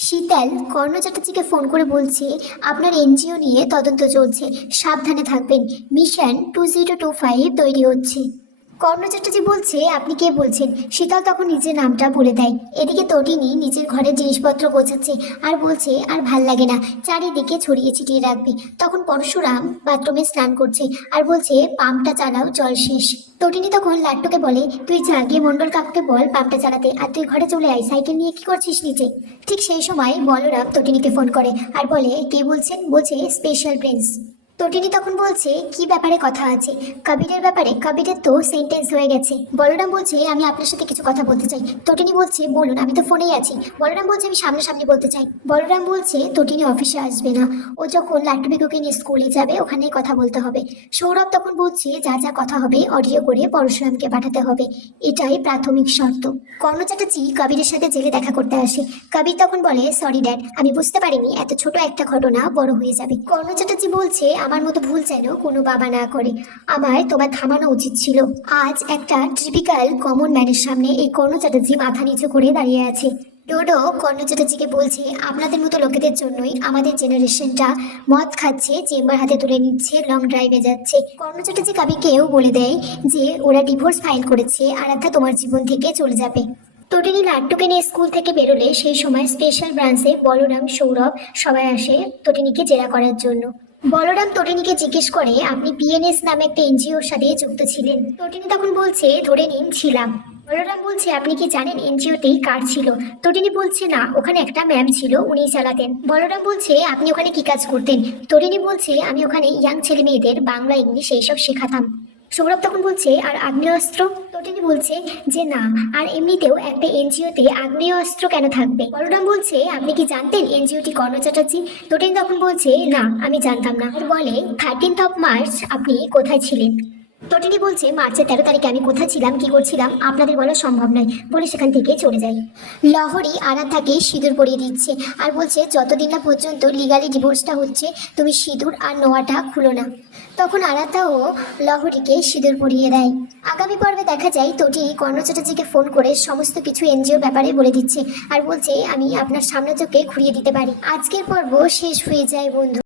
শীতল, কর্ণ চ্যাটার্জিকে ফোন করে বলছে, আপনার এনজিও নিয়ে তদন্ত চলছে, সাবধানে থাকবেন। Mission two zero two five তৈরি হচ্ছে। কর্ণ বলছে, আপনি কে? বলছেন। শীতল তখন নিজের নামটা বলে দেয়। এদিকে তটিনী নিজের ঘরের জিনিসপত্র গোছাচ্ছে আর বলছে, আর ভালো লাগে না। চারিদিকে ছড়িয়ে ছিটিয়ে রাখবে। তখন পরশুরাম বাথরুমে স্নান করছে আর বলছে, পাম্পটা চালাও, জল শেষ। তটিনী তখন লাট্টুকে বলে, তুই যা, গিয়ে মন্ডল কাকুকে বল পাম্পটা চালাতে। আর তুই ঘরে চলে আয়, সাইকেল নিয়ে কি করছিস নিচে? ঠিক সেই সময় বলরাম তটিনীকে ফোন করে আর বলে, কে বলছেন? বলছে, স্পেশাল প্রিন্স। তটিনী তখন বলছে, কি ব্যাপারে কথা আছে? কবিরের ব্যাপারে, কবিরের তো সেন্টেন্স হয়ে গেছে। বলরাম বলছে, আমি আপনার সাথে কিছু কথা বলতে চাই। তটিনী বলছে, বলুন, আমি তো ফোনেই আছি। বলরাম বলছে, আমি সামনাসামনি বলতে চাই। বলরাম বলছে তটিনী অফিসে আসবে না। ও যখন লাট্টু বিকুকে নিয়ে স্কুলে যাবে ওখানেই কথা বলতে হবে। সৌরভ তখন বলছে, যা যা কথা হবে অডিও করে পরশুরামকে পাঠাতে হবে। এটাই প্রাথমিক শর্ত। কর্ণ চ্যাটার্জি কবিরের সাথে জেলে দেখা করতে আসে। কবির তখন বলে সরি ড্যাড আমি বুঝতে পারিনি, এত ছোট একটা ঘটনা বড় হয়ে যাবে। কর্ণ চ্যাটার্জি বলছে আমার মতো ভুল যেন কোনো বাবা না করে। আমার তোমার থামানো উচিত ছিল। আজ একটা ট্রিপিক্যাল কমন ম্যানের সামনে এই কর্ণ চ্যাটার্জি মাথা নিচু করে দাঁড়িয়ে আছে। ডোডো, কর্ণ চ্যাটার্জিকে বলছে, আপনাদের মতো লোকেদের জন্যই আমাদের জেনারেশনটা মদ খাচ্ছে, চেম্বার হাতে তুলে নিচ্ছে লং ড্রাইভে যাচ্ছে। কর্ণ চ্যাটার্জি কাবিকেও বলে দেয় যে, ওরা ডিভোর্স ফাইল করেছে আর একটা তোমার জীবন থেকে চলে যাবে। তটিনী লাট্টুকে নিয়ে স্কুল থেকে বেরোলে সেই সময় স্পেশাল ব্রাঞ্চে বলরাম, সৌরভ সবাই আসে তটিনীকে জেরা করার জন্য। বলরাম তটিনীকে জিজ্ঞেস করে, আপনি পিএনএস নামে একটা এনজিওর সাথে যুক্ত ছিলেন? তটিনী তখন বলছে, ধরে নিন, ছিলাম। বলরাম বলছে, আপনি কি জানেন এনজিওতেই কার ছিল? তটিনী বলছে, না, ওখানে একটা ম্যাম ছিল উনি চালাতেন। বলরাম বলছে, আপনি ওখানে কি কাজ করতেন? তটিনী বলছে, আমি ওখানে ইয়াং ছেলে মেয়েদের বাংলা, ইংলিশ এইসব শেখাতাম। সৌরভ তখন বলছে, আর আগ্নেয়াস্ত্র? তটিনী বলছে যে না, আর এমনিতেও একটা এনজিওতে আগ্নেয়াস্ত্র কেন থাকবে? বলরাম বলছে, আপনি কি জানতেন এনজিওটি কর্ণ চ্যাটার্জি টোটেন তখন বলছে, না, আমি জানতাম না। আর বলে থার্টিন্থ অফ মার্চ আপনি কোথায় ছিলেন? তটিনী বলছে, মার্চের তেরো তারিখে আমি কোথায় ছিলাম, কি করছিলাম, আপনাদের বলা সম্ভব নয়। বলে সেখান থেকে চলে যাই লহরি আরাধাকে সিঁদুর পরিয়ে দিচ্ছে আর বলছে, যতদিন না পর্যন্ত লিগালি ডিভোর্সটা হচ্ছে, তুমি সিঁদুর আর নোয়াটা খুলো না। তখন আরাধাও লহরিকে সিঁদুর পরিয়ে দেয়। আগামী পর্বে দেখা যায় তটিনী কর্ণ চ্যাটার্জিকে ফোন করে সমস্ত কিছু এনজিও ব্যাপারে বলে দিচ্ছে আর বলছে, আমি আপনার সামনে চোখে ঘুরিয়ে দিতে পারি। আজকের পর্ব শেষ হয়ে যায়, বন্ধু।